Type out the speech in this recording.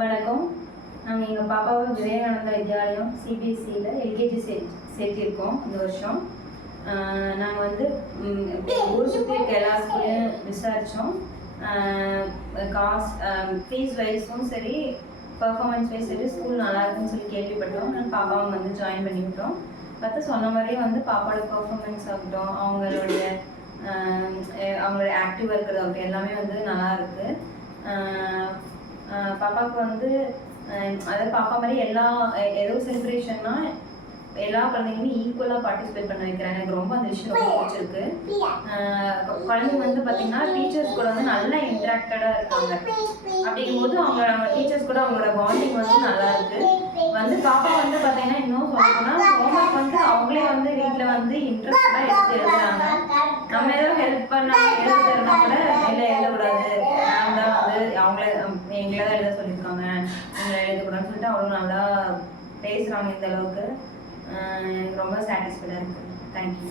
வணக்கம். நாங்கள் எங்கள் பாப்பாவை விவேகானந்தா வித்யாலயம் சிபிஎஸ்சியில் எல்கேஜி சேர்த்திருக்கோம் இந்த வருஷம். நாங்கள் வந்து ஊர் சுற்றி இருக்க எல்லா ஸ்கூலையும் விசாரித்தோம். ஃபீஸ் வைஸும் சரி, பர்ஃபார்மன்ஸ் வைஸ் சரி ஸ்கூல் நல்லா இருக்குன்னு சொல்லி கேள்விப்பட்டோம். நாங்கள் பாப்பாவை வந்து ஜாயின் பண்ணி விட்டோம். பார்த்து சொன்ன மாதிரியே வந்து பாப்பாவோட பர்ஃபார்மன்ஸ் ஆகட்டும், அவங்களுடைய ஆக்டிவாக இருக்கிறதாகட்டும் எல்லாமே வந்து நல்லா இருக்குது. பாப்பாவுக்கு வந்து அதாவது பாப்பா மாதிரி ஏதோ செலிப்ரேஷன்னா எல்லா குழந்தைங்களுமே ஈக்குவலாக பார்ட்டிசிபேட் பண்ண வைக்கிறேன். எனக்கு ரொம்ப அந்த விஷயம் ரொம்ப பிடிச்சிருக்கு. குழந்தைங்க வந்து பார்த்தீங்கன்னா டீச்சர்ஸ் கூட வந்து நல்லா இன்ட்ராக்டடாக இருக்காங்க. அப்படிங்கும்போது அவங்க டீச்சர்ஸ் கூட அவங்களோட பாண்டிங் வந்து நல்லா இருக்கு. வந்து பாப்பா வந்து பார்த்தீங்கன்னா இன்னும் சொல்லணும்னா ஹோம்ஒர்க் வந்து அவங்களே வந்து வீட்டில் வந்து இன்ட்ரெஸ்டாக எடுத்து எழுதுறாங்க. நம்ம ஏதோ ஹெல்ப் எழுதுறதுனா கூட இல்லை எழுதக்கூடாது, மேம் தான் வந்து எங்களை தான் எழுத சொல்லியிருக்காங்க, எங்களை எழுதக்கூடாதுன்னு சொல்லிட்டு அவ்வளோ நல்லா பேசுகிறாங்க. இந்த அளவுக்கு எனக்கு ரொம்ப சாட்டிஸ்ஃபைடாக இருக்குது. தேங்க்யூ.